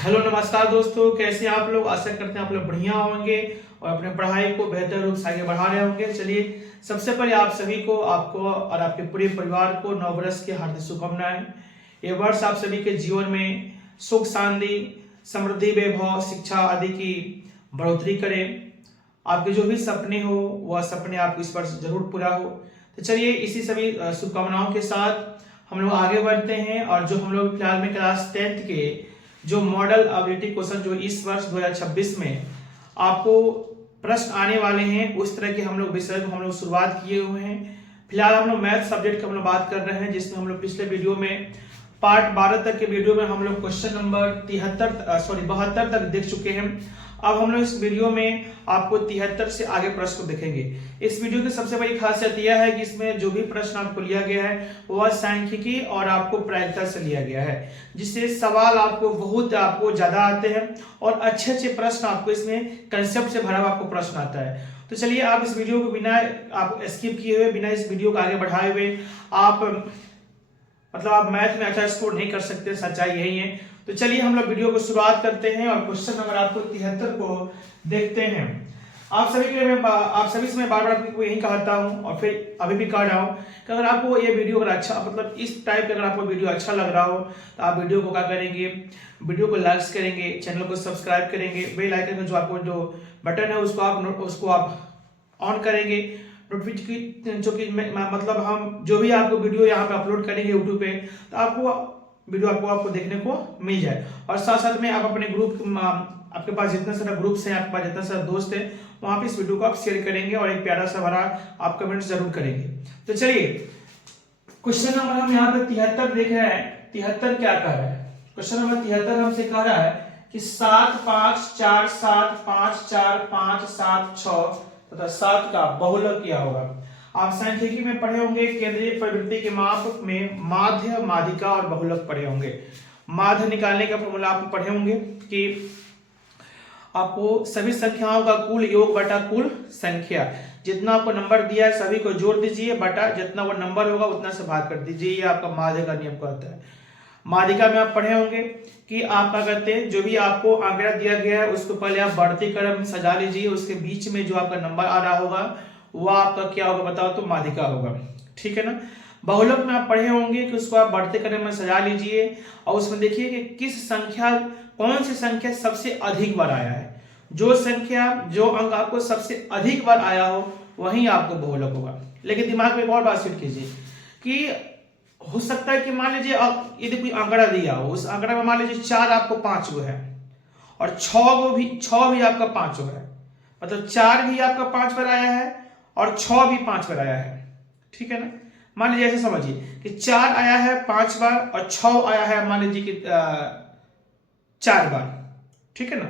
Hello नमस्कार दोस्तों, कैसे हैं आप लोग। आशा करते हैं आप लोग बढ़िया होंगे और अपने पढ़ाई को बेहतर रूप से आगे बढ़ा रहे होंगे। चलिए, सबसे पहले आप सभी को, आपको और आपके पूरे परिवार को नववर्ष की हार्दिक शुभकामनाएं। ये वर्ष आप सभी के जीवन में सुख शांति, समृद्धि, वैभव, शिक्षा आदि की बढ़ोतरी करे। आपके जो भी सपने हो वह सपने आपको इस वर्ष जरूर पूरा हो। तो चलिए, इसी सभी शुभकामनाओं के साथ हम लोग आगे बढ़ते हैं। और जो हम लोग फिलहाल में क्लास 10th के जो मॉडल एबिलिटी क्वेश्चन जो इस वर्ष 2026 में आपको प्रश्न आने वाले हैं, उस तरह के हम लोग विषय को हम लोग शुरुआत किए हुए हैं। फिलहाल हम लोग मैथ सब्जेक्ट की हम लोग बात कर रहे हैं, जिसमें हम लोग पिछले वीडियो में पार्ट 12 तक के वीडियो में हम लोग क्वेश्चन नंबर 72 तक देख चुके हैं। अब हम लोग इस वीडियो में आपको 73 से आगे प्रश्न को देखेंगे। इस वीडियो की सबसे बड़ी खासियत यह है कि इसमें जो भी प्रश्न आपको लिया गया है वह सांख्यिकी और आपको प्रायिकता से लिया गया है, जिससे सवाल आपको ज्यादा आते हैं और अच्छे अच्छे प्रश्न आपको इसमें कंसेप्ट से भरा हुआ आपको प्रश्न आता है। तो चलिए, आप इस वीडियो को बिना आप स्किप किए हुए, बिना इस वीडियो को आगे बढ़ाए हुए आप मैथ में अच्छा स्कोर नहीं कर सकते, सच्चाई यही है। तो चलिए, हम लोग वीडियो को शुरुआत करते हैं और क्वेश्चन नंबर आपको 73 को देखते हैं। आप सभी के लिए आप सभी से मैं बार बार आपको यही कहता हूं और फिर अभी भी कह रहा हूं कि अगर आपको ये वीडियो अगर अच्छा इस टाइप का अगर आपको वीडियो अच्छा लग रहा हो तो आप वीडियो को क्या करेंगे, वीडियो को लाइक करेंगे, चैनल को सब्सक्राइब करेंगे, बेल आइकन का जो आपको जो बटन है उसको आप ऑन करेंगे। नोटिफिकेशन जो कि हम जो भी आपको वीडियो यहाँ पे अपलोड करेंगे यूट्यूब पे, तो आपको वीडियो आपको देखने को मिल जाए। और साथ साथ में आप अपने ग्रुप, आपके पास जितना सारा ग्रुप्स हैं, आपके पास जितना सारा दोस्त है, वहां पे इस वीडियो को आप शेयर करेंगे और एक प्यारा सा भरा आप कमेंट जरूर करेंगे। तो चलिए, क्वेश्चन नंबर हम यहाँ पे 73 देख रहे हैं। 73 क्या कह रहा है? क्वेश्चन नंबर 73 हमसे कह रहा है कि 7 5 4 7 5 4 5 7 6 तथा 7 का बहुलक क्या होगा। आप सांख्यिकी में पढ़े होंगे, केंद्रीय प्रवृत्ति के माप में माध्य, माध्यिका और बहुलक पढ़े होंगे। माध्य निकालने का फॉर्मूला आप पढ़े होंगे कि आपको सभी संख्याओं का कुल योग बटा कुल संख्या, जितना आपको नंबर दिया है सभी को जोड़ दीजिए बटा जितना वो नंबर होगा उतना से भाग कर दीजिए। ये आपका माध्य का नियम कहता है। माध्यिका में आप पढ़े होंगे कि आप क्या करते हैं, जो भी आपको आंकड़ा दिया गया है उसको पहले आप बढ़ती क्रम में सजा लीजिए, उसके बीच में जो आपका नंबर आ रहा होगा वह आपका क्या होगा बताओ, तो माध्यिका होगा। ठीक है ना। बहुलक में आप पढ़े होंगे कि उसको आप बढ़ते क्रम में सजा लीजिए और उसमें देखिए कि कौन सी संख्या सबसे अधिक बार आया है। जो अंक आपको सबसे अधिक बार आया हो वही आपको बहुलक होगा। लेकिन दिमाग में एक और बात सेट कीजिए कि हो सकता है कि मान लीजिए आप यदि कोई आंकड़ा दिया हो, उस आंकड़ा में मान लीजिए 4 आपको 5 गो है और 6 भी आपका 5 गो है, मतलब 4 भी आपका 5 बार आया है और 6 भी 5 बार आया है। ठीक है ना। मान लीजिए ऐसे समझिए कि 4 आया है 5 बार और 6 आया है मान लीजिए कि 4 बार। ठीक है ना।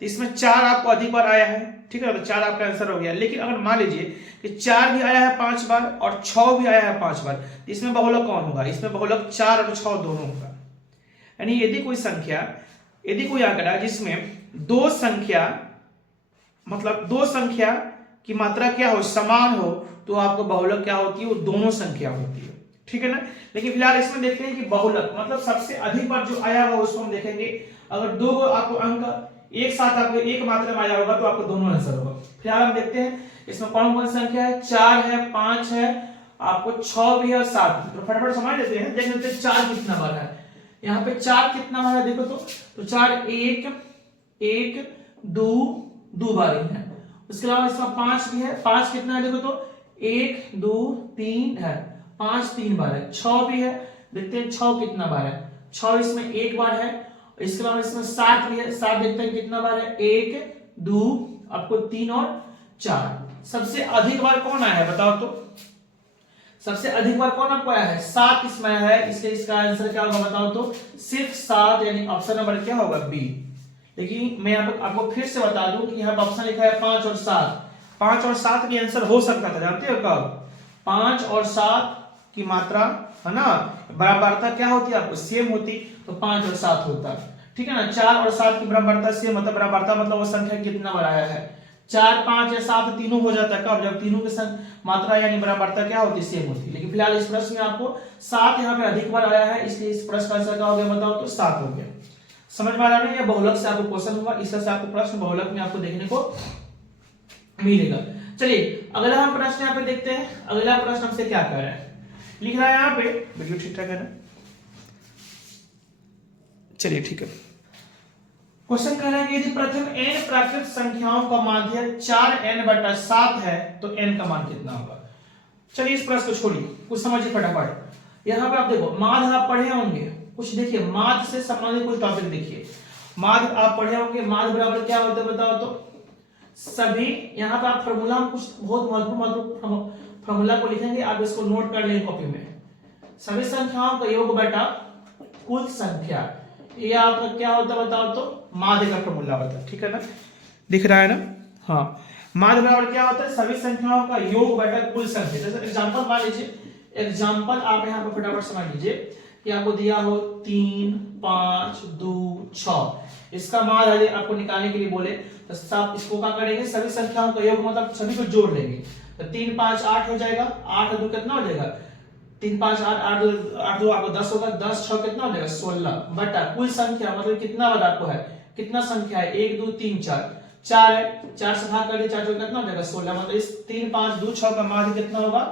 तो इसमें 4 आपको अधिक बार आया है। ठीक है ना, तो 4 आपका आंसर हो गया। लेकिन अगर मान लीजिए कि 4 भी आया है 5 बार और 6 भी आया है 5 बार, तो इसमें बहुलक कौन होगा? इसमें बहुलक 4 और 6 दोनों होगा। यानी यदि कोई आंकड़ा जिसमें दो संख्या की मात्रा क्या हो, समान हो, तो आपको बहुलक क्या होती है, वो दोनों संख्या होती है। ठीक है ना। लेकिन फिलहाल इसमें देखते हैं कि बहुलक मतलब सबसे अधिक बार जो आया होगा उसको हम देखेंगे। अगर दो आपको अंक एक साथ आपको एक मात्रा में आया होगा तो आपको दोनों आंसर होगा। फिलहाल हम देखते हैं इसमें कौन कौन संख्या है। 4 है, 5 है, आपको 6 भी है और 7 भी। तो फटाफट समझ लेते हैं, देख लेते हैं 4 कितना बार है। यहाँ पे 4 कितना बार है देखो तो 4 1 2 बार ही है। उसके अलावा इसमें 5 भी है। 5 कितना है देखो तो 1 2 3 है, 5 3 बार है। 6 भी है, देखते हैं 6 कितना बार है। 6 इसमें 1 बार है। इसके अलावा इसमें 7 भी है। 7 देखते हैं कितना बार है, 1 2 आपको 3 और 4। सबसे अधिक बार कौन आया है बताओ तो? सबसे अधिक बार कौन आपको आया है? 7 इसमें आया है, इसलिए इसका आंसर क्या होगा बताओ तो? सिर्फ 7, यानी ऑप्शन नंबर क्या होगा, बी। लेकिन मैं आपको फिर से बता दूं कि यहाँ पर ऑप्शन लिखा है 5 और 7। 5 और 7 की आंसर हो सकता था, जानते हो कब? 5 और 7 की मात्रा है ना, बराबरता क्या होती है आपको, सेम होती, तो 5 और 7 होता। ठीक है ना। 4 और 7 की बराबरता सेम, मतलब बराबरता मतलब वो संख्या कितना बार आया है। 4 5 या 7 तीनों हो जाता है कब, जब तीनों की मात्रा यानी बराबरता क्या होती है, सेम होती है। लेकिन फिलहाल इस प्रश्न में आपको 7 यहाँ पे अधिक बार आया है, इसलिए इस प्रश्न का आंसर क्या हो गया बताओ तो? 7 हो गया। समझ में आ रहा है? बहुलक से आपको क्वेश्चन होगा, इस तरह से आपको प्रश्न बहुलक में आपको देखने को मिलेगा। चलिए अगला हम प्रश्न यहाँ पे देखते हैं। अगला प्रश्न हमसे क्या कह रहा है, लिख रहा है यहाँ पे, वीडियो ठीक ठाक है ना? चलिए ठीक है। क्वेश्चन कह रहा है कि यदि प्रथम n प्राकृत संख्याओं का माध्य 4n/7 है तो n का मान कितना होगा। चलिए इस प्रश्न को छोड़िए, कुछ समझिए फटाफट। यहाँ पे आप देखो माध्य आप पढ़े होंगे, कुछ देखिए माध्य से संबंधित कुछ टॉपिक देखिए। माध्य आप पढ़े होंगे, माध्य बराबर क्या होता है बताओ तो? सभी, यहाँ पे आप फॉर्मूला कुछ बहुत महत्वपूर्ण फॉर्मूला को लिखेंगे, आप इसको नोट कर लेंगे कॉपी में। सभी संख्याओं का योग बटा कुल संख्या, ये आपका क्या होता है बताओ तो? माध्य का फॉर्मूला होता है, ठीक है ना? दिख रहा है ना? हाँ, माध्य बराबर क्या होता है? सभी संख्याओं का योग बटा कुल संख्या। जैसे एग्जांपल मान लीजिए, एग्जांपल आप यहाँ पर फटाफट समझ लीजिए कि आपको दिया हो 3, 5, 2, 6, इसका माध्य आपको निकालने के लिए बोले तो सब इसको क्या करेंगे? सभी संख्याओं का योग मतलब सभी को जोड़ लेंगे। तो 3, 5, 8 हो जाएगा, 8 और 2 कितना हो जाएगा? 3, 5, 8, 8 2 आपको 10 होगा, 10 6 कितना हो जाएगा? 16 बटा कुल संख्या मतलब कितना बड़ा आपको है, कितना संख्या है? 1 2 3 4, 4 है, 4 से भाग कर दिए, 4 कितना हो जाएगा? 16। मतलब इस 3 5 2 6 का माध्य कितना होगा?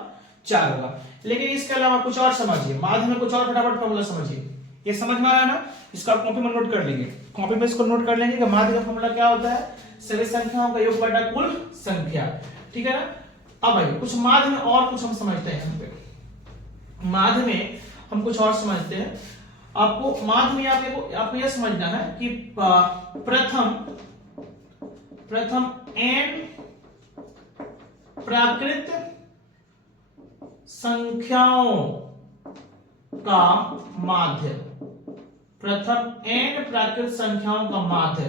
4 होगा। लेकिन इसके अलावा कुछ और समझिए, माध्य में कुछ और फटाफट फॉर्मूला समझिए। ये समझ में आया ना? इसको आप कॉपी में नोट कर लेंगे, कॉपी में इसको नोट कर लेंगे कि माध्य का फॉर्मूला क्या होता है? सभी संख्याओं का योग बटा कुल संख्या, ठीक है ना? अब भाई कुछ माध्य में और कुछ हम समझते हैं। यहाँ पे माध्य में हम कुछ और समझते हैं। आपको माध्य में आपको यह समझना है कि प्रथम n प्राकृत संख्याओं का माध्य, प्रथम n प्राकृत संख्याओं का माध्य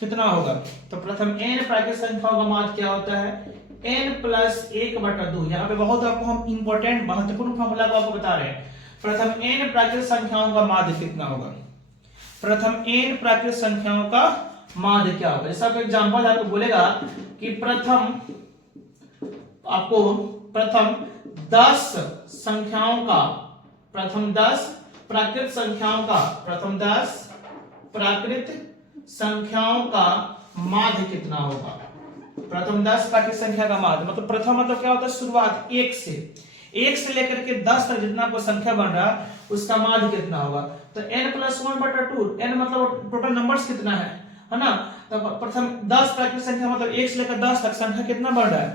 कितना होगा? तो प्रथम n प्राकृत संख्याओं का माध्य क्या होता है? n + 1/2। यहाँ पे बहुत आपको हम इंपॉर्टेंट महत्वपूर्ण फॉर्मूला को आपको बता रहे हैं। प्रथम n प्राकृत संख्याओं का माध्य कितना होगा? प्रथम n प्राकृत संख्याओं का माध्य क्या होगा? जैसा कोई एग्जांपल आपको बोलेगा कि प्रथम 10 संख्याओं का, प्रथम 10 प्राकृत संख्याओं का, प्रथम 10 प्राकृत संख्याओं का माध्य कितना होगा? प्रथम 10 प्राकृत संख्या का माध्य मतलब प्रथम मतलब क्या होता है? शुरुआत 1 से लेकर के 10 तक जितना आपको संख्या बन रहा है उसका माध्य कितना होगा? तो n + 1/2, n मतलब टोटल नंबर्स कितना है ना? तो प्रथम 10 प्राकृत संख्या मतलब 1 से लेकर 10 तक संख्या कितना बढ़ रहा है?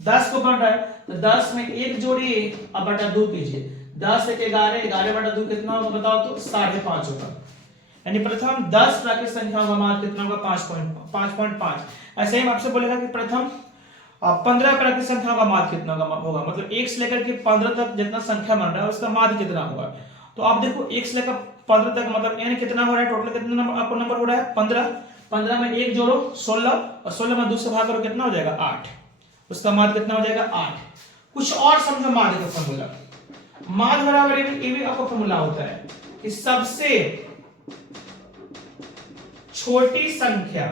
10 को बढ़ रहा है, तो 10 में 1 जोड़िए अब बटा 2 कीजिए। 10 1 11, 11/2 कितना होगा बताओ तो? 5.5 होगा। यानी प्रथम 10 प्राकृत संख्याओं का माध्य कितना होगा? 5.5। ऐसे ही आपसे बोलेगा कि प्रथम 15 प्राकृत संख्याओं का माध्य कितना होगा, मतलब 1 से लेकर के 15 तक जितना संख्या बन रहा है उसका माध्य कितना होगा। तो आप देखो 1 से लेकर 15 तक मतलब n कितना हो रहा है? टोटल कितना नंबर आपको नंबर हो रहा है? 15। 15 में 1 जोड़ो 16 और 16 में 2 से भाग करो कितना हो जाएगा? 8। उसका माध्य कितना हो जाएगा? 8। कुछ और समझो माध्य का फॉर्मूला। माध्य बराबर ये भी आपका फॉर्मूला होता है कि सबसे छोटी संख्या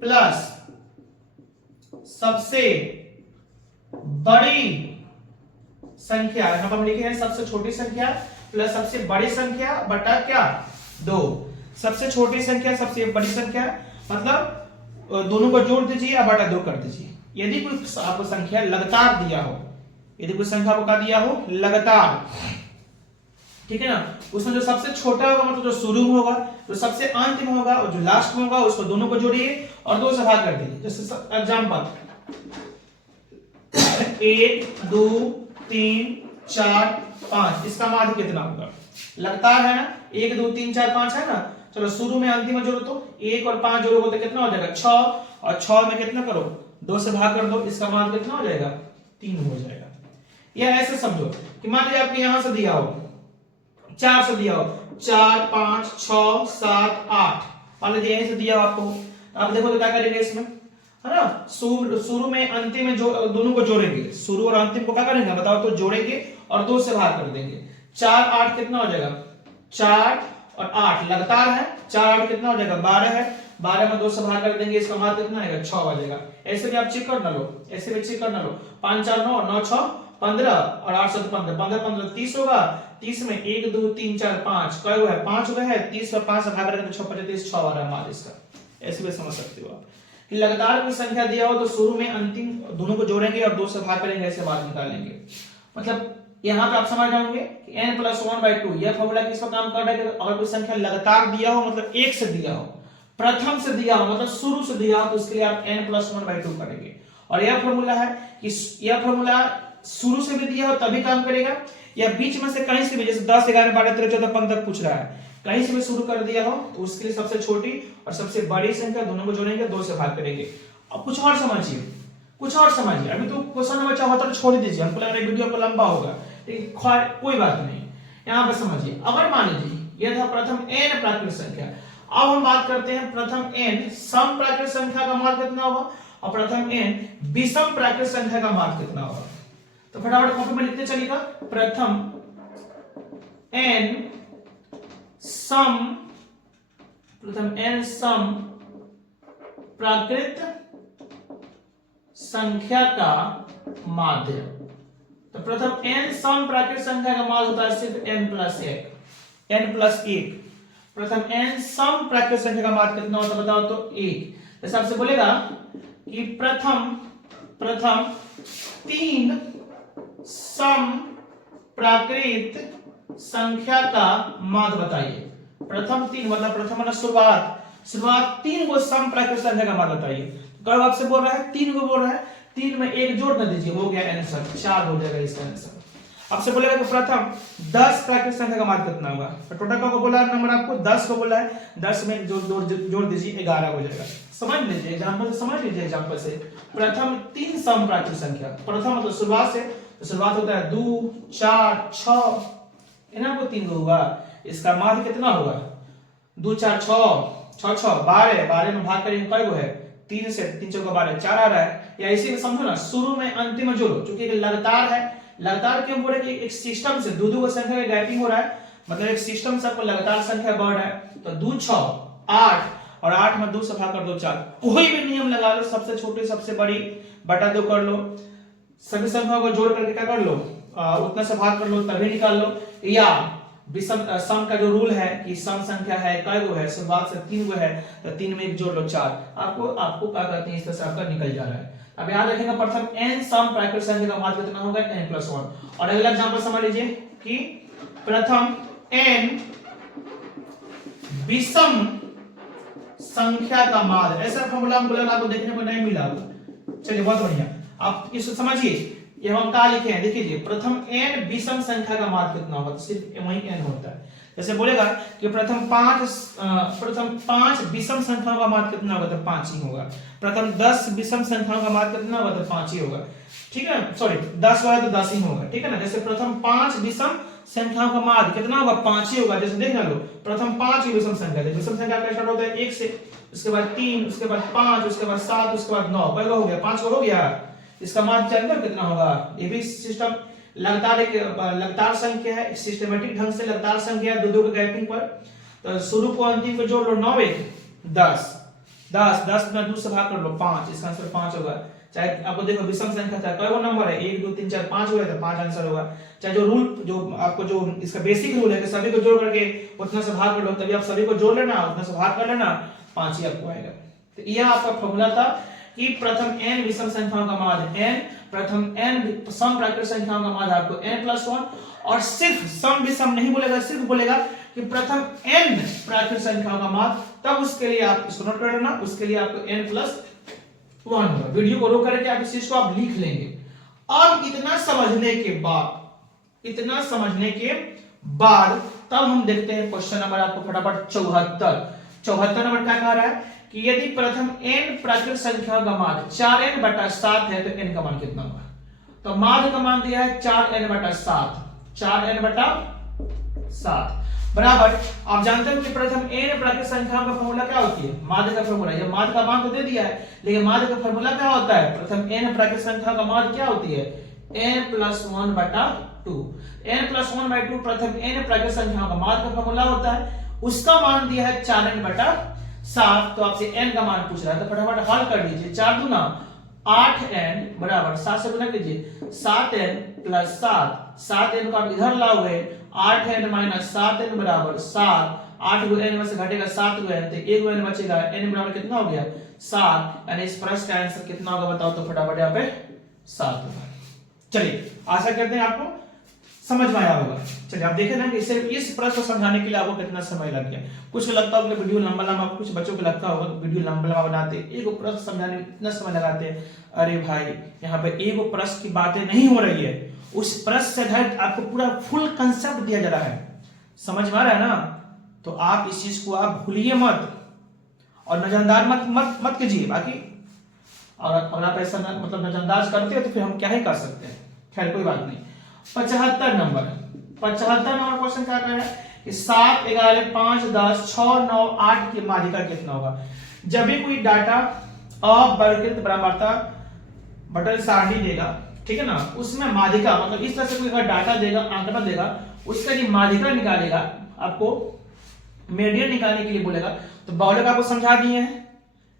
प्लस सबसे बड़ी संख्या, यहां पर हम लिखे हैं सबसे छोटी संख्या प्लस सबसे बड़ी संख्या बटा क्या? 2। सबसे छोटी संख्या सबसे बड़ी संख्या मतलब दोनों को जोड़ दीजिए और बटा 2 कर दीजिए। यदि कोई आपको संख्या लगातार दिया हो, यदि कोई संख्या आपको क्या दिया हो? लगातार, ठीक है ना? उसमें जो सबसे छोटा होगा मतलब जो शुरू में होगा, जो सबसे अंत में होगा और जो लास्ट में होगा उसको दोनों को जोड़िए और 2 से भाग कर दीजिए। जैसे एग्जांपल 1 2 3 4 5, इसका माध्य कितना होगा? लगातार है ना? 1 2 3 4 5 है ना? चलो शुरू में अंतिम में जोड़ो तो 1 और 5 जोड़ोगे तो कितना हो जाएगा? 6, और 6 में कितना करो? 2 से भाग कर दो, इसका माध्य कितना हो जाएगा? 3 हो जाएगा। या ऐसे समझो कि मान लीजिए आपको यहां से दिया हो 4 से दिया हो 4 5 6 7 8, मान लीजिए यहीं से दिया हो आपको। आप देखो तो क्या करेंगे इसमें, है ना? शुरू में अंतिम में जो दोनों को जोड़ेंगे, शुरू और अंतिम को क्या करेंगे बताओ तो? जोड़ेंगे और 2 से भाग कर देंगे। 4 8 कितना हो जाएगा? 4 और 8 लगातार है, 4 8 कितना हो जाएगा? 12 है। 12 में 2 से भाग कर देंगे, इसका माध्य कितना आएगा? 6 आ जाएगा। ऐसे भी आप चेक कर ना लो, ऐसे भी चेक कर ना लो। 5 4 9 9 6 15 और 8 7 15, 15 15 30 होगा। 30 में 1 2 3 4 5 कई हुआ है, 5 हुआ है। 30 में 5 भाग करेंगे तो 6 35 6 आ रहा है मान इसका। ऐसे भी समझ सकते हो आप कि लगातार कोई संख्या दिया हो तो शुरू में अंतिम दोनों को जोड़ेंगे और 2 से भाग करेंगे, ऐसे बात निकालेंगे। मतलब यहाँ पे आप समझ जाओगे कि n + 1/2 यह फॉर्मूला किसका काम कर रहा है कि अगर कोई संख्या लगातार दिया हो, मतलब एक से दिया हो, प्रथम से दिया हो, मतलब शुरू से दिया हो, तो उसके लिए आप n + 1/2 करेंगे। और यह फॉर्मूला है कि यह फॉर्मूला शुरू से भी दिया हो तभी काम करेगा, या बीच में से कहीं से भी, जैसे 10 11 12 13 14 15 तक पूछ रहा है, कहीं से भी शुरू कर दिया हो तो उसके लिए सबसे छोटी और सबसे बड़ी संख्या दोनों को जोड़ेंगे, 2 से भाग करेंगे। अब कुछ और समझिए, कुछ और समझिए। अभी तो क्वेश्चन नंबर 74 छोड़ दीजिए, हमको लग रहा है वीडियो को लंबा होगा, लेकिन कोई बात नहीं, यहाँ पे समझिए। अगर मान लीजिए यह था प्रथम n प्राकृत संख्या, अब हम बात करते हैं प्रथम n सम प्राकृत संख्या का मान कितना होगा और प्रथम n विषम प्राकृत संख्या का मान कितना होगा। तो फटाफट कॉपी में लिखते चलिएगा, प्रथम n सम प्राकृत संख्या का माध्य। तो प्रथम n सम प्राकृत संख्या का माध्य होता है सिर्फ n+1। प्रथम n सम प्राकृत संख्या का माध्य कितना होता है बताओ तो 1। जैसे आपसे बोलेगा कि प्रथम 3 सम प्राकृत संख्या का माध्य बताइए। प्रथम 3 मतलब शुरुआत 3 को सम प्राकृत संख्या का माध्य बताइए। तो आपसे बोल रहा है 3 को बोल रहा है, 3 में 1 जोड़ न दीजिए, हो गया आंसर, 4 हो जाएगा इसका आंसर। आपसे बोलेगा कि प्रथम 10 प्राकृत संख्या का माध्य कितना होगा। तो टोटल का बोला है नंबर, आपको 10 को बोला है, 10 में जोड़ दीजिए 11 हो जाएगा। समझ लीजिए एग्जांपल से, समझ लीजिए एग्जांपल से। प्रथम 3 सम प्राकृत संख्या, प्रथम मतलब शुरुआत से, तो शुरुआत होता है 2 4 6, इन्हें को 3 होगा, इसका माध्य कितना होगा 2 4 6 6 12, 12 में भाग करेंगे कई गो है 3 से, 3 चौका 12 4 आ रहा है। या इसी में समझो ना, शुरू में अंतिम में जोड़ो, क्योंकि लगातार है। लगातार क्यों बोले कि एक सिस्टम से दो को संख्या का गैपिंग हो रहा है, मतलब एक सिस्टम से आपको लगातार संख्या बढ़ रहा है। तो 2 6 8 और 8 में 2 से भाग कर दो 4, कोई भी नियम लगा लो, सबसे छोटी सबसे बड़ी बटा 2 कर लो, सभी संख्याओं को जोड़ करके क्या कर लो, उतना से भाग कर लो तभी निकाल लो। या विषम सम का जो रूल है कि सम संख्या है कई गो है, शुरुआत से 3 गो है, तो 3 में 1 जोड़ लो 4, आपको क्या करते हैं इस तरह से आपका निकल जा रहा है। अब याद रखेंगे प्रथम n सम प्राकृत संख्या का माध्य कितना होगा n+1। और अगला एग्जांपल समझ लीजिए कि प्रथम n विषम संख्या का माध्य, ऐसा फॉर्मूला हमको लगा आपको देखने को नहीं मिला होगा। चलिए बहुत बढ़िया, आप इसको समझिए। ये हम क्या लिखे हैं देखिए, प्रथम n विषम संख्या का माध्य कितना होगा, तो सिर्फ वही n होता है। जैसे बोलेगा कि प्रथम 5 विषम संख्याओं का माध्य कितना होगा, तो 5 ही होगा। प्रथम 10 विषम संख्याओं का माध्य कितना होगा, तो 5 ही होगा, ठीक है। सॉरी 10 होगा तो 10 ही होगा, ठीक है ना। जैसे प्रथम 5 विषम संख्याओं का माध्य कितना होगा, 5 ही होगा। जैसे देखना लो, प्रथम 5 विषम संख्या, विषम संख्या का स्टार्ट होता है 1 से, उसके बाद 3, उसके बाद 5, उसके बाद 7, उसके बाद 9, कई हो गया 5 हो गया। इसका माध्य जानते हो कितना होगा। ये भी सिस्टम लगातार संख्या है, सिस्टमेटिक ढंग से लगातार संख्या है, दो के गैपिंग पर। तो शुरू को अंतिम को जोड़ लो, 9 1 10 10 में 2 से भाग कर लो 5, इसका आंसर 5 होगा। चाहे आपको देखो विषम संख्या था, कई नंबर है 1 2 3 4 5 हुआ तो 5 आंसर होगा। चाहे जो रूल जो आपको जो इसका बेसिक रूल है कि सभी को जोड़ करके उतना से भाग कर लो, तभी आप सभी को जोड़ लेना, उतना से भाग कर लेना, 5 ही आपको आएगा। तो यह आपका फॉर्मूला था कि प्रथम n विषम संख्याओं का माध्य n, प्रथम n सम प्राकृत संख्याओं का माध्य आपको n+1। और सिर्फ सम विषम नहीं बोलेगा, सिर्फ बोलेगा कि प्रथम n प्राकृत संख्याओं का माध्य, तब उसके लिए आप इसको नोट कर लेना, उसके लिए आपको n+1 होगा। वीडियो को रोक करके आप इस चीज को आप लिख लेंगे। अब इतना समझने के बाद तब हम देखते हैं क्वेश्चन नंबर आपको फटाफट 74 नंबर क्या कह रहा है कि यदि प्रथम n प्राकृत संख्या का माध्य 4n/7 है तो n का मान कितना होगा। तो माध्य का मान दिया है 4n/7, 4n/7 बराबर। आप जानते हो कि प्रथम n प्राकृत संख्याओं का फॉर्मूला क्या होती है, माध्य का फॉर्मूला। ये माध्य का मान तो दे दिया है, लेकिन माध्य का फॉर्मूला क्या होता है, प्रथम n प्राकृत संख्या का माध्य क्या होती है, n+1/2। n+1/2 प्रथम n प्राकृत संख्याओं का माध्य का फॉर्मूला होता है, उसका मान दिया है 4n/7। तो आपसे n का मान पूछ रहा है, तो फटाफट हल कर लीजिए। 4 दूना 8n बराबर 7 से गुना कीजिए 7n प्लस 7, 7n को आप इधर लाओगे 8n माइनस 7n बराबर 7, 8 को n में से घटेगा 7 को n, तो 1 को n बचेगा, n बराबर कितना हो गया 7, यानी इस प्रश्न का आंसर कितना होगा बताओ तो फटाफट यहाँ पे 7 होगा। चलिए आशा करते हैं आपको समझ में आया होगा। चलिए आप देखें ना कि सिर्फ इस प्रश्न को समझाने के लिए आपको कितना समय लग गया। कुछ को लगता होगा कि वीडियो लंबा लंबा, कुछ बच्चों को लगता होगा कि वीडियो लंबा लंबा बनाते एक प्रश्न समझाने में इतना समय लगाते हैं। अरे भाई यहाँ पे एक प्रश्न की बातें नहीं हो रही है, उस प्रश्न से आधारित आपको पूरा फुल कंसेप्ट दिया जा रहा है। समझ में आ रहा है ना? तो आप इस चीज को आप भूलिए मत और नजरअंदाज मत कीजिए। बाकी और अगर आप ऐसा मतलब नजरअंदाज करते हो तो फिर हम क्या ही कर सकते हैं। खैर कोई बात नहीं। 75 नंबर क्वेश्चन क्या कर रहा है कि 7, 11, 5, 10, 6, 9, 8 की माध्यिका कितना होगा। जब भी कोई डाटा अवर्गीकृत ब्रह्मांडता बटन सारणी देगा, ठीक है ना, उसमें माध्यिका मतलब इस तरह से कोई अगर डाटा देगा, आंकड़ा देगा, उसका जो माध्यिका निकालेगा, आपको मीडियन निकालने के लिए बोलेगा, तो बहुलक आपको समझा दिए हैं,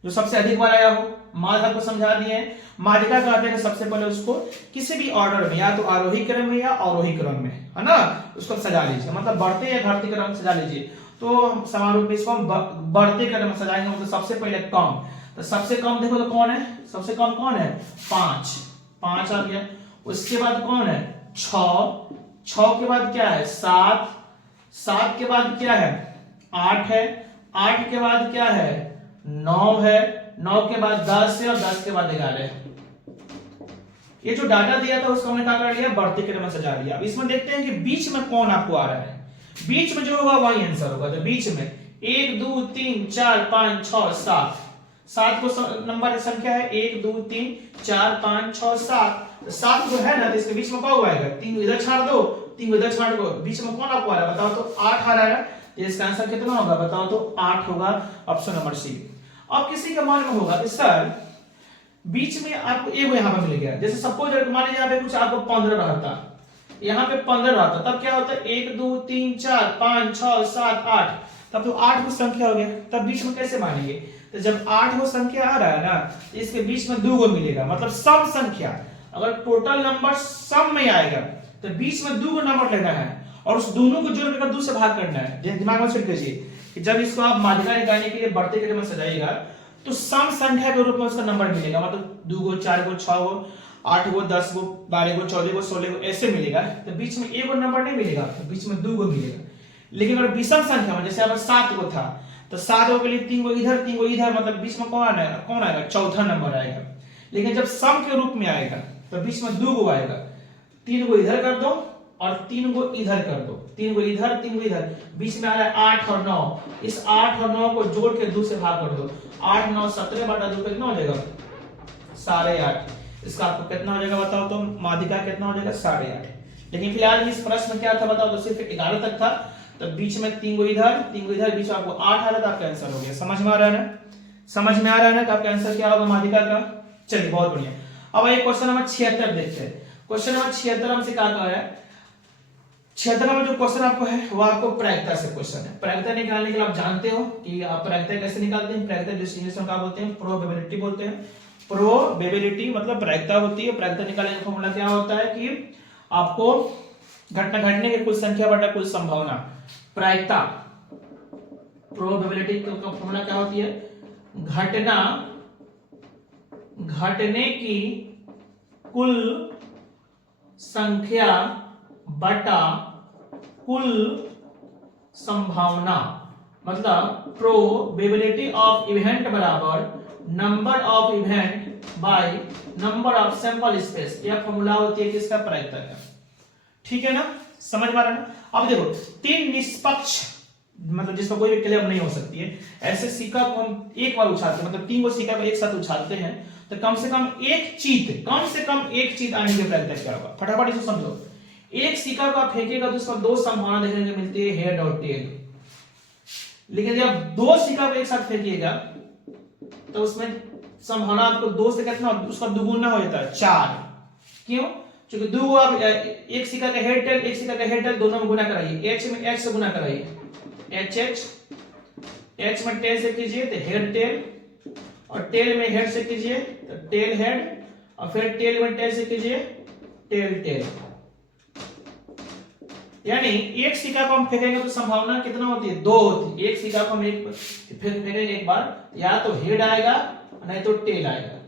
जो सबसे अधिक बार आया हो, माध्यिका को समझा दिए हैं। माध्यिका कहते हैं सबसे पहले उसको किसी भी ऑर्डर में, या तो आरोही क्रम में या अवरोही क्रम में, है ना, उसको सजा लीजिए, मतलब बढ़ते या घटते क्रम में सजा लीजिए। तो समान रूप में इसको हम बढ़ते क्रम में सजाएंगे, मतलब सबसे पहले कम, तो सबसे कम देखो तो कौन है, सबसे कम कौन है 5 आ गया। उसके बाद कौन है 6 के बाद क्या है 7 के बाद क्या है 8 है, 8 के बाद क्या है 9 है, 9 के बाद 10 है और 10 के बाद 11 है। ये जो डाटा दिया था उसको हमने क्या कर लिया, बढ़ते क्रम में सजा दिया। अब इसमें देखते हैं कि बीच में कौन आपको आ रहा है। बीच में जो होगा वही आंसर होगा। तो बीच में 1 2 3 4 5 6 7, 7 को नंबर संख्या है 1 2 3 4 5 6 7, 7 जो है ना, तो इसके बीच में क्या आएगा 3 इधर छाड़ दो, 3 इधर छाड़ दो, बीच में कौन आपको आ रहा है बताओ तो 8 आ रहा है। इसका आंसर कितना होगा बताओ तो 8 होगा, ऑप्शन नंबर सी। अब किसी का मान में होगा कि सर बीच में आपको एक यहां पर मिल गया, जैसे सपोज मान लीजिए यहाँ पे कुछ आपको 15 रहता, यहाँ पे 15 रहता, तब क्या होता है 1 2 3 4 5 6 7 8, तब तो 8 को संख्या हो गया। तब बीच में कैसे मानेंगे, तो जब 8 को संख्या आ रहा है ना, तो इसके बीच में 2 को मिलेगा, मतलब सम संख्या। अगर टोटल नंबर सम में आएगा तो बीच में 2 को नंबर लेना है और उस दोनों को जोड़कर 2 से भाग करना है। दिमाग में सेट कीजिए कि जब इसको आप माध्यिका निकालने के लिए बढ़ते क्रम में सजाइएगा तो सम संख्या के रूप में उसका नंबर मिलेगा, मतलब 2 को 4 को 6 को 8 को 10 को 12 को 14 को 16 को ऐसे मिलेगा। तो बीच में एक नंबर नहीं मिलेगा, तो बीच में 2 को मिलेगा। लेकिन अगर विषम संख्या में जैसे अगर 7 को था तो 7 के लिए 3 को इधर 3 को इधर, मतलब बीच में कौन आएगा चौथा नंबर आएगा। लेकिन जब सम के रूप में आएगा तो बीच में 2 को आएगा, 3 को इधर कर दो और 3 को इधर कर दो, 3 को इधर 3 को इधर, बीच में आ रहा है 8 और 9। इस 8 और 9 को जोड़ के 2 से भाग कर दो, 8 9 17 बटा 2 कितना हो जाएगा 8.5। इसका आपको कितना हो जाएगा बताओ तो माध्यिका कितना हो जाएगा 8.5। लेकिन फिलहाल इस प्रश्न में क्या था बताओ तो सिर्फ 11 तक था, तो बीच में 3 को इधर 3 को इधर, बीच में आपको 8 आ रहा था, आपका आंसर हो गया। समझ में आ रहा है ना, समझ में आ रहा है ना कि आपका आंसर क्या होगा माध्यिका का। चलिए बहुत बढ़िया। अब एक क्वेश्चन नंबर 76 देखते हैं। क्वेश्चन नंबर 76 हमसे क्या कहा है, 76 में जो क्वेश्चन आपको है वो आपको प्रायिकता से क्वेश्चन है। प्रायिकता निकालने के लिए आप जानते हो कि आप प्रायिकता कैसे निकालते हैं। प्रायिकता डिस्ट्रीब्यूशन का बोलते हैं, प्रोबेबिलिटी बोलते हैं। प्रोबेबिलिटी मतलब प्रायिकता होती है। प्रायिकता निकालने का फॉर्मूला क्या होता है कि आपको घटना घटने की कुल संख्या बटा कुल संभावना। प्रायिकता प्रोबेबिलिटी का फॉर्मूला क्या होती है, घटना घटने की कुल संख्या बटा कुल संभावना, मतलब प्रोबेबिलिटी ऑफ इवेंट बराबर number of event by number of sample space. यह फॉर्मूला होती है किसका, प्रायिकता का। ठीक है ना, समझ में आ रहा है ना। अब देखो 3 निष्पक्ष, मतलब जिसमें कोई भी क्लेम नहीं हो सकती है, ऐसे सिक्का को हम एक बार उछालते हैं, मतलब 3 को सिक्का को एक साथ उछालते हैं तो कम से कम एक चीत आने की प्रायिकता क्या होगा, फटाफट इसे समझो। एक सिक्का को आप फेंकेगा तो उसका 2 संभावना देखने को मिलती है, हेड और टेल। लेकिन जब 2 सिक्का को एक साथ फेंकिएगा तो उसमें संभावना आपको 2 से कितना उसका दुगुना हो जाता है 4। क्यों, क्योंकि 2 आप एक सिक्का का हेड टेल, एक सिक्का का हेड टेल दोनों में गुना कराइए, h में h से गुना कराइए, h में टेल से कीजिए तो हेड टेल, और टेल में हेड से कीजिए तो टेल हेड, और फिर टेल में टेल से कीजिए टेल टेल, यानी एक सिक्का को हम फेंकेंगे तो संभावना कितना होती है? 2 होती है। एक सिक्का को हम एक फेंकेंगे एक बार, या तो हेड आएगा नहीं तो टेल आएगा।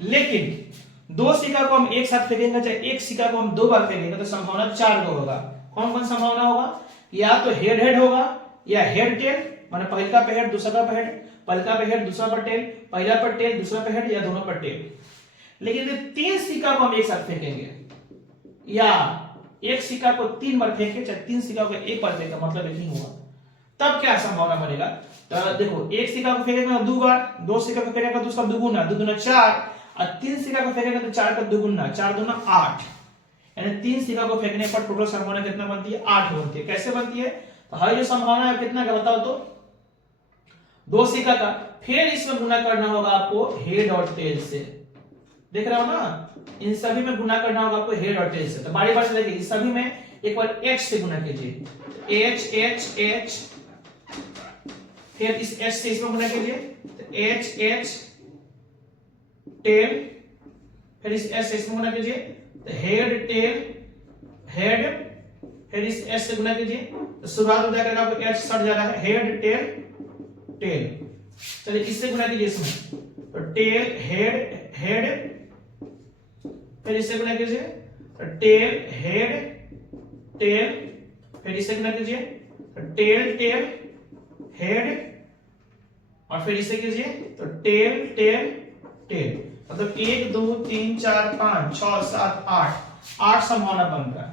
लेकिन 2 सिक्का को हम एक साथ फेंकेंगे, चाहे एक सिक्का को हम 2 बार फेंकेंगे तो संभावना 4 गो होगा। कौन कौन संभावना होगा? या तो हेड हेड होगा, या हेड टेल, माने पहला पे हेड दूसरा पे हेड, पहला पे हेड दूसरा पर टेल, पहला पर टेल दूसरा पे हेड, या दोनों पर टेल। लेकिन 3 सिक्का को हम एक साथ फेंकेंगे, या एक सिक्का को 3 बार फेंके, चाहे 3 सिक्का को एक बार फेंके, मतलब एक ही हुआ, तब क्या संभावना बनेगा? तो देखो, एक सिक्का को फेंकेगा 2 बार, 2 सिक्का को फेंकेगा तो उसका दुगुना, दुगुना 4, और 3 सिक्का को फेंकेगा तो 4 का दुगुना, 4 दूना 8, यानी 3 सिक्का को फेंकने पर टोटल संभावना कितना बनती है? 8 बनती है। कैसे बनती है? तो हर जो संभावना है कितना का बताओ तो? 2 सिक्का का, फिर इसमें गुना करना होगा आपको हेड और टेल से। देख रहे हो ना, इन सभी में गुना करना होगा आपको हेड और टेल से। तो बारी बारी से देखिए, इस सभी में एक बार h से गुना कीजिए, h h h, फिर इस h से इसमें गुना कीजिए, तो h h टेल, फिर इस s से इसमें गुना कीजिए, तो हेड टेल हेड, फिर इस s से गुना कीजिए, तो शुरुआत में जाकर आपको h सट जा रहा है, हेड टेल टेल। चलिए इससे गुना कीजिए इसमें, तो टेल हेड हेड, फिर इससे गुना कीजिए, तो टेल हेड टेल, फिर इससे गुना कीजिए, तो टेल टेल हेड, और फिर इससे कीजिए तो टेल टेल टेल। मतलब 1 2 3 4 5 6 7 8 संभावना बन रहा है।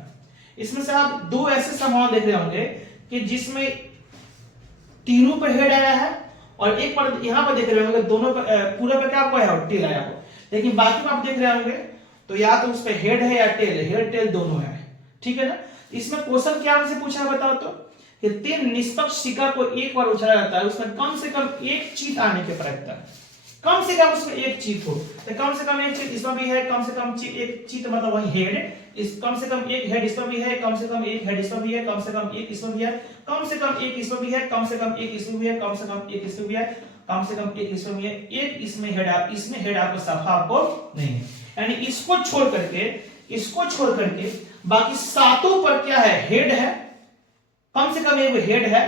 इसमें से आप 2 ऐसे संभावना देख रहे होंगे कि जिसमें तीनों पे हेड आया है, और एक पर यहां पर देख रहे होंगे दोनों पे पूरा पे क्या आया हो? टेल आया हो। लेकिन बाकी में आप देख रहे होंगे तो या तो उस पे हेड है या टेल है, हेड टेल दोनों है, ठीक है ना। इसमें क्वेश्चन क्या हमसे पूछा है बताओ तो, कि 3 निष्पक्ष सिक्का को एक बार उछाला जाता है, उसमें कम से कम एक चीट आने की प्रयत्न, कम से कम उसमें एक चीट हो, तो कम से कम एक चीट इसमें भी है, कम से कम एक चीट मतलब वही हेड, इस कम से कम एक हेड इसमें भी है, कम से कम एक हेड इसमें भी है, कम से कम एक इसमें भी है, कम से कम एक इसमें भी है, कम से कम एक इसमें भी है, कम से कम एक इसमें भी है, कम से कम एक इसमें भी है, एक इसमें हेड, आप इसमें हेड आपको सफा आपको नहीं है। यानी इसको छोड़ करके बाकी सातों पर क्या है? हेड है, कम से कम एक हेड है,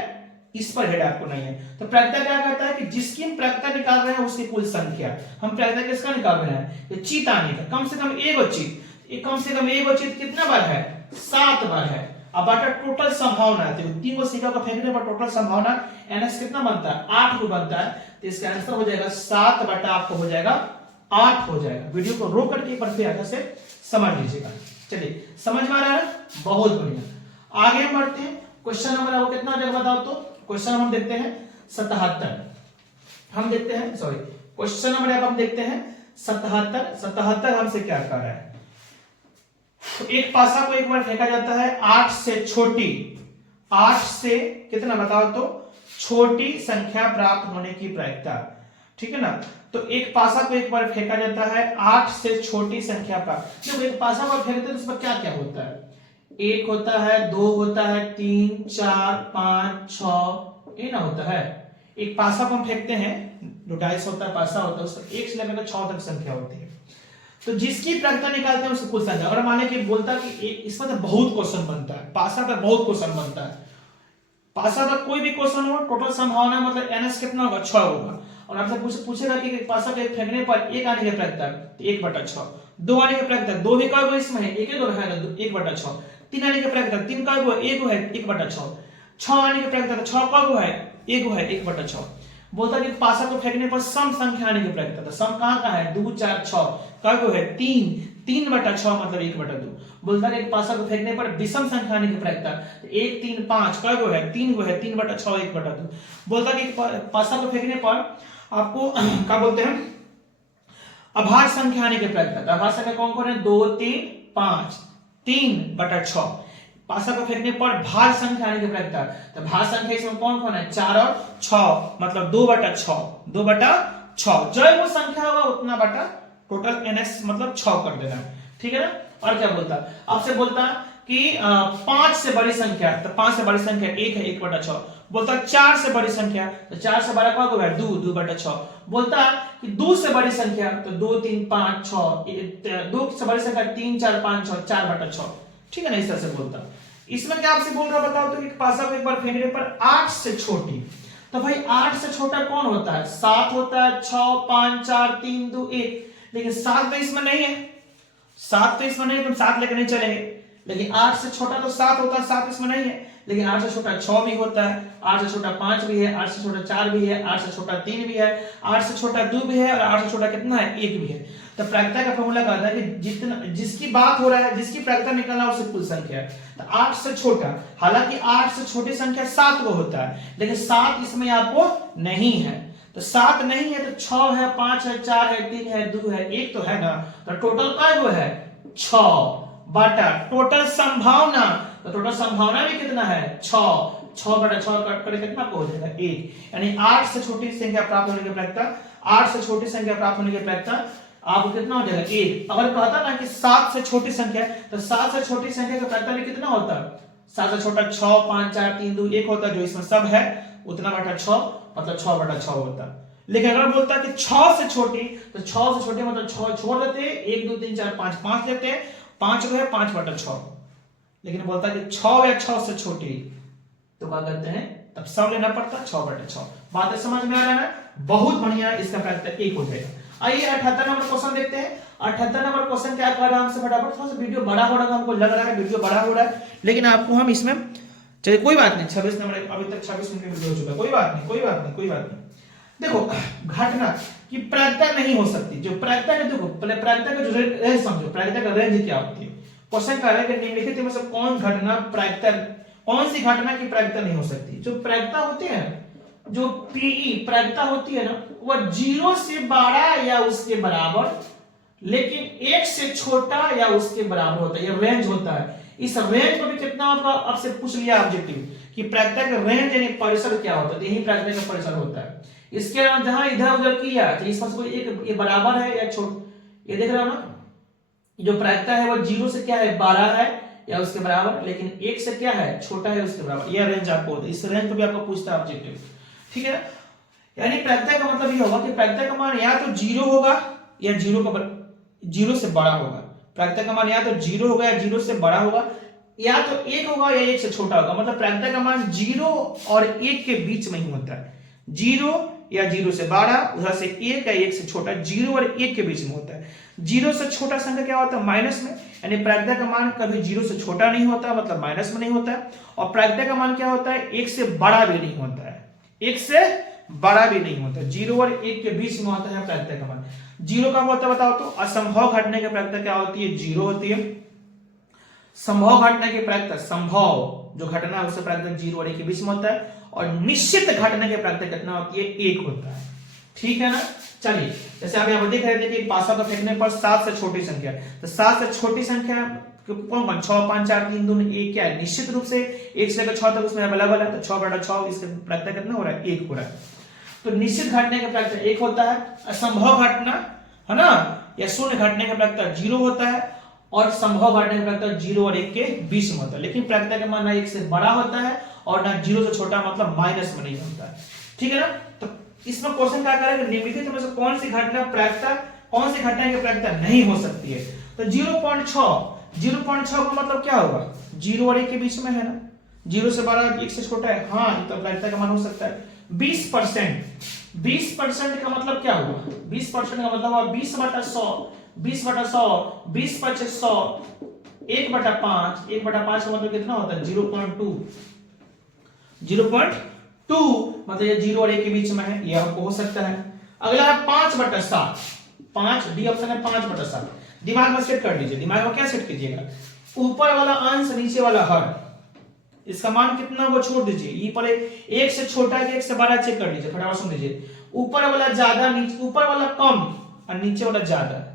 इस पर हेड आपको नहीं है। तो प्रायिकता क्या कहता है कि जिसकी हम प्रायिकता निकाल रहे हैं उसकी कुल संख्या, हम प्रायिकता किसका निकाल रहे हैं? तो चीत आने का, कम से कम एक चीत, कम से कम एक चीत कितना बार है? 7 बार है। अब बाटा टोटल संभावना है, तो 3 को सिक्का को फेंकने पर टोटल संभावना एनएस कितना बनता है? 8 को बनता है। तो इसका आंसर हो जाएगा 7 बटा आपको हो जाएगा 8 हो जाएगा। वीडियो को रोक करके एक बार फिर आगे से समझ लीजिएगा। चलिए समझ में आ रहा है? बहुत बढ़िया। आगे हम बढ़ते हैं। क्वेश्चन नंबर आपको कितना जगह बताओ तो? क्वेश्चन हम देखते हैं 77, हम देखते हैं सॉरी क्वेश्चन नंबर हम देखते हैं 77 हमसे क्या कर रहा है? एक पासा को एक बार फेंका जाता है 8 से छोटी, 8 से कितना बताओ तो? छोटी संख्या प्राप्त होने की प्रायिकता, ठीक है ना। तो एक पासा को एक बार फेंका जाता है 8 से छोटी संख्या प्राप्त। जब एक पासा को फेंकते हैं तो उसमें क्या क्या होता है? 1 होता है, 2 होता है, 3 4 5 6, ये ना होता है। एक पासा को हम फेंकते हैं, जो डाइस होता है, पासा होता है, उसमें 1 से लेकर 6 तक संख्या होती है। तो जिसकी प्रायिकता निकालते हैं उसकी कुल संख्या। और माने कि बोलता कि इसमें तो बहुत क्वेश्चन बनता है, पासा पर बहुत क्वेश्चन बनता है। पासा पर कोई भी क्वेश्चन हो, टोटल संभावना मतलब एनएस कितना होगा? 6 होगा। और आपसे पूछेगा कि पासा के फेंकने पर 1 आने की प्रायिकता, 1/6, 2 आने की प्रायिकता, 2 भी कब इसमें है? 1 है, 1/6, 3 आने की प्रायिकता, 3 कब है? 1 है, 1/6, 6 आने की प्रायिकता, 6 कब है? 1 है, 1/6। बोलता है कि पासा को फेंकने पर सम संख्या आने की प्रायिकता, तो सम कहां का है? 2 4 6, कब है? 3/6 मतलब 1/2। बोलता है कि पासा को फेंकने पर विषम संख्या आने की प्रायिकता, 1 3 5, कब है? 3 है, 3/6 1/2। बोलता है कि पासा को फेंकने पर आपको क्या बोलते हैं? अभाज्य संख्या आने की प्रायिकता। अभाज्य संख्या कौन कौन है? 2 3 5, 3/6। पासा को फेंकने पर भाज्य संख्या आने की प्रायिकता, तो भाज्य संख्या इसमें कौन कौन है? 4 और 6, मतलब 2/6, 2/6। जो वो संख्या होगा उतना बटा टोटल एनएस मतलब 6 कर देना, ठीक है ना। और क्या बोलता? आपसे बोलता कि 5 से बड़ी संख्या, तो 5 से बड़ी संख्या 1 है, 1/6। बोलता 4 से बड़ी संख्या, तो 4 से बड़ा क्या होगा 2, 2/6। बोलता कि 2 से बड़ी संख्या, तो 2, 3, 5, 6, 2 से बड़ी संख्या 3, 4, 5, 6, 4/6। ठीक है ना, इस तरह से बोलता। इसमें क्या आपसे बोल रहा बताओ तो कि पासा को एक बार फेंकने पर 8 से छोटी, तो भाई 8 से छोटा कौन होता है? 7 होता है, 6, 5, 4, 3, 2, 1। लेकिन 7 तो इसमें नहीं है, 7 तो इसमें नहीं है, तुम 7 लेकर नहीं चलेंगे। लेकिन 8 से छोटा तो 7 होता है, 7 इसमें नहीं है। लेकिन 8 से छोटा 6 भी होता है, 8 से छोटा 5 भी है, 8 से छोटा 4 भी है, 8 से छोटा 3 भी है, 8 से छोटा 2 भी है, और 8 से छोटा कितना है? 1 भी है। तो प्रायिकता का फॉर्मूला कहता है कि जितना जिसकी बात हो रहा है, जिसकी प्रायिकता निकलना उससे कुल संख्या है। तो 8 से छोटा, हालांकि 8 से छोटी संख्या 7 को होता है, लेकिन 7 इसमें आपको नहीं है। तो 7 नहीं है तो 6 है, 5 है, 4 है, 3 है, 2 है, 1 तो है ना। तो टोटल काय वो है? 6 बटा टोटल संभावना, तो टोटल संभावना भी कितना है? 6। 6/6 कट करके कितना हो जाएगा? 1। यानी 8 से छोटी संख्या प्राप्त होने की प्रायिकता, 8 से छोटी संख्या प्राप्त होने की प्रायिकता आपको कितना हो जाएगा? 1। अगर कहता ना कि 7 से छोटी संख्या, तो 7 से छोटी संख्या का प्रायिकता भी कितना होता है? 7 से छोटा 6, 5, 4, 3, 2, 1 होता है, जो इसमें सब है उतना बटा 6, मतलब 6/6 होता है। लेकिन अगर बोलता कि 6 से छोटी, तो 6 से छोटी मतलब 6 छोड़ देते हैं, 1, 2, 3, 4, 5, 5 लेते हैं, 5 जो है 5/6। लेकिन बोलता कि 6 या 6 से छोटी, तो क्या करते हैं? तब सब लेना पड़ता 6/6। बातें समझ में आ रहा है ना? बहुत बढ़िया, इसका प्रायिकता 1 हो जाएगा। आइए 78 नंबर क्वेश्चन देखते हैं। 78 नंबर क्वेश्चन क्या कह रहा है हमसे? फटाफट, थोड़ा सा वीडियो बड़ा हो रहा है, हमको लग रहा है वीडियो बड़ा हो रहा है, लेकिन आपको हम इसमें, चलिए कोई बात नहीं, 26 नंबर अभी तक 26 मिनट वीडियो हो चुका है, कोई बात नहीं, कोई बात नहीं, कोई बात नहीं। देखो, घटना की प्रायिकता नहीं हो सकती, जो प्रायिकता का, देखो पहले प्रायिकता का जो रेंज समझो, प्रायिकता का रेंज क्या होती है। क्वेश्चन कह रहा है कि निम्नलिखित में से कौन घटना प्रायिकता, कौन सी घटना की प्रायिकता नहीं हो सकती? जो प्रायिकता होती है, जो पीई प्रायिकता होती है ना, वह 0 से 12 या उसके बराबर, लेकिन 1 से छोटा या उसके बराबर होता है। ये रेंज होता है। इस रेंज को भी कितना आपका आपसे पूछ लिया ऑब्जेक्टिव कि प्रायिकता का रेंज यानी परिसर क्या होता है, यही प्रायिकता का परिसर होता है। इसके अलावा जहां इधर उधर किया, इसमें से कोई एक ये बराबर है या छोटा, ये देख रहे हो ना, जो प्रायिकता है वो 0 से क्या है? 12 है या उसके बराबर, लेकिन 1 से क्या है? छोटा है उसके बराबर। यह रेंज आपको होता है, इस रेंज को भी आपको पूछता है ऑब्जेक्टिव। ठीक है, यानी प्रायिकता का मतलब ये होगा कि प्रायिकता का मान या तो 0 होगा या 0 से बड़ा होगा। प्रायिकता का मान या तो 0 होगा या 0 से बड़ा होगा, या तो 1 होगा या 1 से छोटा होगा। मतलब प्रायिकता का मान 0 और 1 के बीच में ही होता है। 0 या 0 से बड़ा, उधर से 1 या 1 से छोटा, 0 और 1 के बीच में होता है। 0 से छोटा संख्या क्या होता है? माइनस में, यानी प्रायिकता का मान कभी 0 से छोटा नहीं होता, मतलब माइनस में नहीं होता है। और प्रायिकता का मान क्या होता है? 1 से बड़ा भी नहीं होता है, 1 से बड़ा भी नहीं होता, 0 और 1 के बीच में होता है प्रायिकता का मान। 0 कब होता है बताओ तो? असंभव घटने की प्रायिकता क्या होती है? 0 होती है। संभव घटना की प्रायिकता, संभव जो घटना है उससे प्रायिकता 0 और 1 के बीच में होता है। और निश्चित घटना की प्रायिकता कितना होती है? 1 होता है। ठीक है ना? चलिए, जैसे आप यहाँ देख रहे थे कि पासा को फेंकने पर 7 से छोटी संख्या, तो 7 से छोटी संख्या कौन कौन? 6, 5, 4, 3, 2, 1 क्या है? निश्चित रूप से 1 से लेकर 6 तक उसमें अवेलेबल है, तो 6/6 इसका प्रायिकता कितना हो रहा है? 1 हो रहा है। तो निश्चित घटने का प्रायिकता 1 होता है। असंभव घटना है ना, या शून्य घटने का प्रायिकता 0 होता है, और संभव घटने का प्रायिकता 0 और 1 के बीच में होता है। लेकिन प्रायिकता का मान ना 1 से बड़ा होता है और ना 0 से छोटा, मतलब माइनस में नहीं होता है। ठीक है ना? तो इसमें क्वेश्चन क्या करेगा? निम्नलिखित में से कौन सी घटना प्रायिकता, कौन सी घटना की प्रायिकता नहीं हो सकती है? तो 0.6 का मतलब क्या होगा? 0 और 1 के बीच में है ना, 0 से 12, 1 से छोटा है। हाँ, ये तो प्रायिकता का मान हो सकता है। 20% का मतलब क्या हुआ? 20% का मतलब हुआ 20/100, 20/100, 20/100, 1/5, 1/5 का मतलब कितना होता है? 0.2, 0.2 मतलब ये 0 और 1 के बीच में है, ये आपको हो सकता है। अगला है 5/7, 5 डी ऑप्शन है 5/7। दिमाग में सेट कर लीजिए, दिमाग में क्या सेट कीजिएगा? ऊपर वाला अंश, नीचे वाला हर, इसका मान कितना वो छोड़ दीजिए। ये पर 1 से छोटा है कि 1 से बड़ा, चेक कर लीजिए, फटाफट सुन लीजिए। ऊपर वाला ज्यादा, ऊपर वाला कम और नीचे वाला ज्यादा।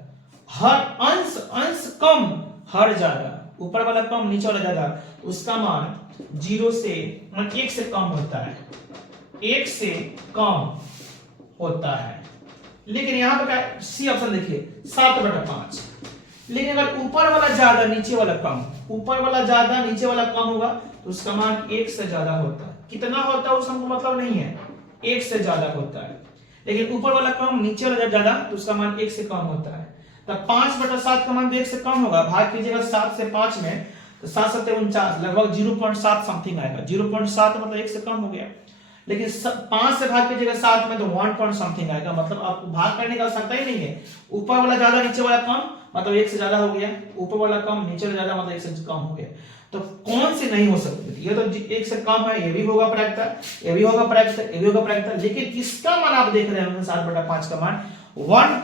हर अंश कम, हर ज्यादा, ऊपर वाला कम नीचे वाला ज्यादा, उसका मान 0 से 1 से कम होता है, 1 से कम होता है। लेकिन यहां पर सी ऑप्शन देखिए 7/5, लेकिन अगर ऊपर वाला ज्यादा नीचे वाला कम, ऊपर वाला ज्यादा नीचे वाला कम होगा तो उसका मान 1 से ज्यादा होता है। कितना होता है उसका हमको मतलब नहीं है, 1 से ज्यादा होता है। लेकिन ऊपर वाला कम नीचे वाला जब ज्यादा तो उसका मान 1 से कम होता है। तब 5/7 का मान तो 1 से कम होगा, भाग कीजिएगा 7 से 5 में तो 7 7 49 लगभग 0.7 समथिंग आएगा। 0.7 मतलब 1 से कम हो गया। लेकिन 5 से भाग कीजिएगा 7 में तो 1 पॉइंट समथिंग आएगा, मतलब आपको भाग करने का आवश्यकता ही नहीं है। ऊपर वाला ज्यादा नीचे वाला कम मतलब 1 से ज्यादा हो गया, ऊपर वाला कम नीचे वाला ज्यादा मतलब 1 से कम हो गया। तो कौन से नहीं हो सकते, ये तो 1 से कम है, ये भी होगा प्रायिकता, ये भी होगा प्रायिकता, ये भी होगा प्रायिकता। लेकिन इसका मान आप देख रहे होंगे 7/5 का मान 1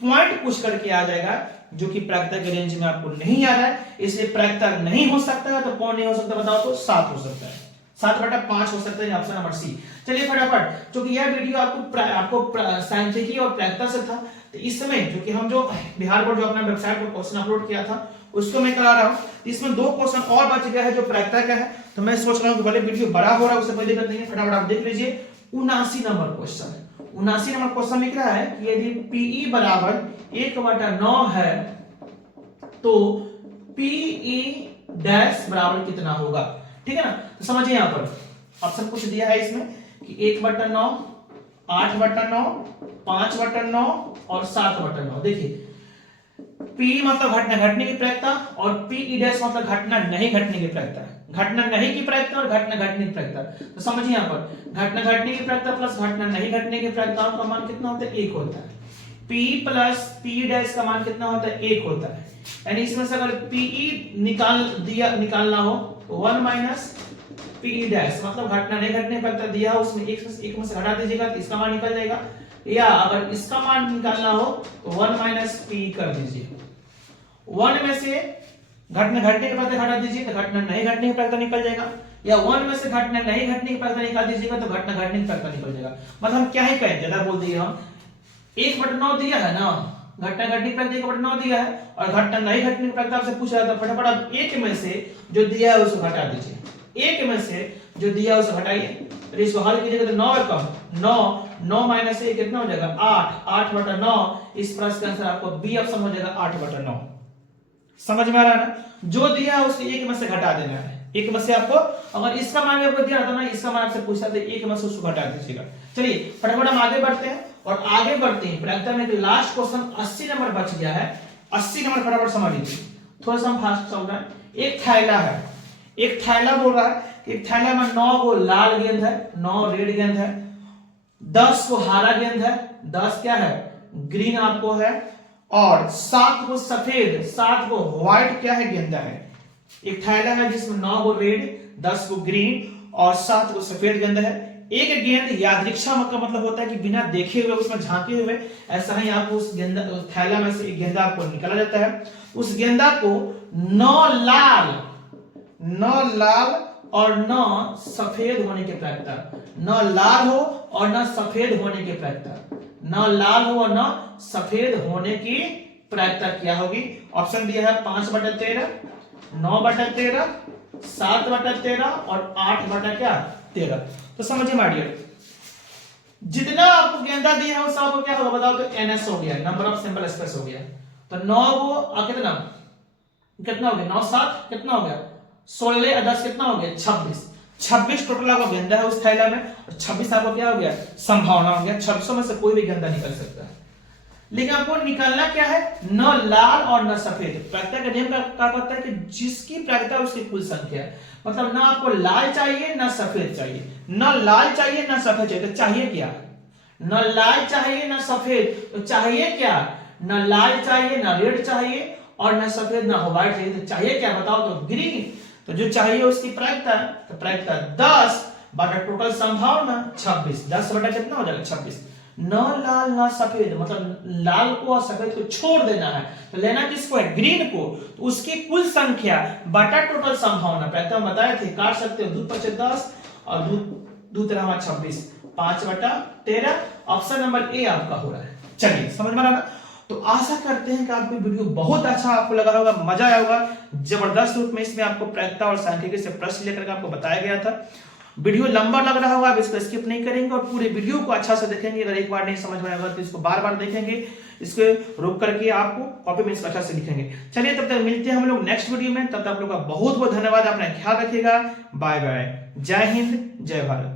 पॉइंट कुछ करके आ जाएगा, जो कि प्रायिकता के रेंज में आपको नहीं आ रहा है, इसलिए प्रायिकता नहीं हो सकता है। तो कौन नहीं हो सकता बताओ, तो 7 हो सकता है, 7/5 हो सकता है, ऑप्शन नंबर सी। चलिए फटाफट, क्योंकि यह वीडियो आपको सांख्यिकी और प्रायिकता से था, तो इस समय जो कि हम जो बिहार बोर्ड जो अपना वेबसाइट पर क्वेश्चन अपलोड किया था उसको मैं करा रहा हूं, इसमें 2 क्वेश्चन और बच गया है जो प्रायिकता का है। तो मैं सोच रहा हूं कि भले वीडियो बड़ा हो रहा है उससे कोई दिक्कत नहीं है, फटाफट आप देख लीजिए। 79 नंबर क्वेश्चन है, 79 नंबर क्वेश्चन लिख रहा है कि यदि PE बराबर 1/9 है तो PE डैश बराबर कितना होगा, ठीक है ना। तो समझिए यहां पर ऑप्शन कुछ दिया है इसमें कि 1/9, 8/9, 5/9 और 7/9। देखिए P मतलब घटने की प्रायिकता और PE डैश मतलब घटना नहीं घटने की प्रायिकता, घटना नहीं की प्रायिकता और घटना घटने की प्रायिकता। तो समझिए यहां पर घटना घटने की प्रायिकता प्लस घटना नहीं घटने की प्रायिकता का मान कितना होता है, 1 होता है। P प्लस PE डैश का मान कितना होता है, 1 होता है। यानी इसमें से अगर PE निकालना हो तो 1 माइनस PE डैश मतलब घटना नहीं घटने की प्रायिकता दिया हो, उसमें एक में से घटा दीजिएगा तो इसका मान निकल जाएगा, या अगर इसका मान निकालना हो तो 1 माइनस PE कर दीजिए। 1 में से घटना घटने की प्रायिकता घटा दीजिए तो घटना नहीं घटने की प्रायिकता निकल जाएगा, या 1 में से घटना नहीं घटने की प्रायिकता निकाल दीजिएगा तो घटना घटने की प्रायिकता निकल जाएगा। मतलब हम क्या ही कहें, ज्यादा बोल दिए हम, 1/9 दिया है ना, घटना घटने की प्रायिकता 1/9 दिया है और घटना नहीं घटने की प्रायिकता आपसे पूछा जाता है, फटाफट आप 1 में से जो दिया है उसको घटा दीजिए, 1 में से जो दिया है उसे हटाइए, तो इसको हल कीजिएगा तो 9 कम 9 माइनस 1 कितना हो जाएगा 8/9। इस प्रश्न का आंसर आपको बी ऑप्शन हो जाएगा 8/9। समझ में आ रहा है ना, जो दिया है उसको 1 में से घटा देना है, 1 में से आपको, अगर इसका मान भी आपको दिया था ना, इसका मान आपसे पूछा था 1 में से उसको घटा दीजिएगा। चलिए फटाफट हम आगे बढ़ते हैं और आगे बढ़ते हैं प्रायिकता में लास्ट क्वेश्चन 80 नंबर बच गया है। 80 नंबर फटाफट समझ लीजिए, थोड़ा सा हम फास्ट चल रहा है। एक थैला है, एक थैला बोल रहा है, एक थैला में 9 को लाल गेंद है, 9 रेड गेंद है, 10 को हरा गेंद है, 10 क्या है ग्रीन आपको है, और 7 को सफेद, 7 को व्हाइट क्या है गेंदा है। एक थैला है जिसमें 9 को रेड, 10 को ग्रीन और 7 को सफेद गेंद है। एक गेंद यादृच्छा का मतलब होता है कि बिना देखे हुए उसमें झांके हुए, ऐसा ही आपको उस गेंदा थैला में से एक गेंदा आपको निकाला जाता है। उस गेंदा को 9 लाल और 9 सफेद होने की प्रायिकता, 9 लाल हो और 9 सफेद होने की प्रायिकता, 9 लाल हो और 9 सफेद होने की प्रायिकता क्या होगी। ऑप्शन दिया है 5/13, 9/13, 7/13 और 8/13। तो समझिए माय डियर, जितना आपको गेंदा दिया है उस आपको क्या होगा बताओ, तो NS हो गया, नंबर ऑफ सिंपल स्पेस हो गया। तो 9 को कितना हो गया, 9 7 कितना हो गया 16 और 10 कितना हो गया 26 टोटल आपको गेंदा है उस थैला में, और 26 आपको क्या हो गया संभावना हो गया। 26 में से कोई भी गेंदा निकल सकता है, लेकिन आपको निकालना क्या है, न लाल और न सफेद। प्रायिकता का नियम क्या कहता है कि जिसकी प्रायिकता उसकी कुल संख्या है, मतलब ना आपको लाल चाहिए ना सफेद चाहिए, न लाल चाहिए ना सफेद चाहिए, तो चाहिए क्या, न लाल चाहिए ना सफेद, तो चाहिए क्या, न लाल चाहिए ना रेड चाहिए और न सफेद ना व्हाइट चाहिए, तो चाहिए क्या बताओ, तो ग्रीन। तो जो चाहिए उसकी प्रायिकता, तो प्रायिकता 10 बटा टोटल संभावना 26, 10 बटा कितना हो जाएगा 26। न लाल ना सफेद मतलब लाल को और सफेद को छोड़ देना है, तो लेना किसको है ग्रीन को, तो उसकी कुल संख्या बटा टोटल संभावना, प्रायिकता हम बताए थे काट सकते हो, 2 × 5 = 10 और 2 × 3 = 26, 5/13। ऑप्शन नंबर ए आपका हो रहा है। चलिए समझ में आ रहा है। तो आशा करते हैं कि आपको वीडियो बहुत अच्छा आपको लगा होगा, मजा आया होगा। जबरदस्त रूप में इसमें आपको प्रायिकता और सांख्यिकी से प्रश्न लेकर के आपको बताया गया था। वीडियो लंबा लग रहा होगा, आप इसको स्किप नहीं करेंगे और पूरे वीडियो को अच्छा से देखेंगे। अगर एक बार नहीं समझ में आएगा तो इसको बार बार देखेंगे। इसको रोक करके आपको कॉपी में इसको अच्छा से लिखेंगे। चलिए तब तक मिलते हैं हम लोग नेक्स्ट वीडियो में, तब तक आप लोग का बहुत बहुत धन्यवाद, अपना ख्याल रखिएगा, बाय बाय, जय हिंद जय भारत।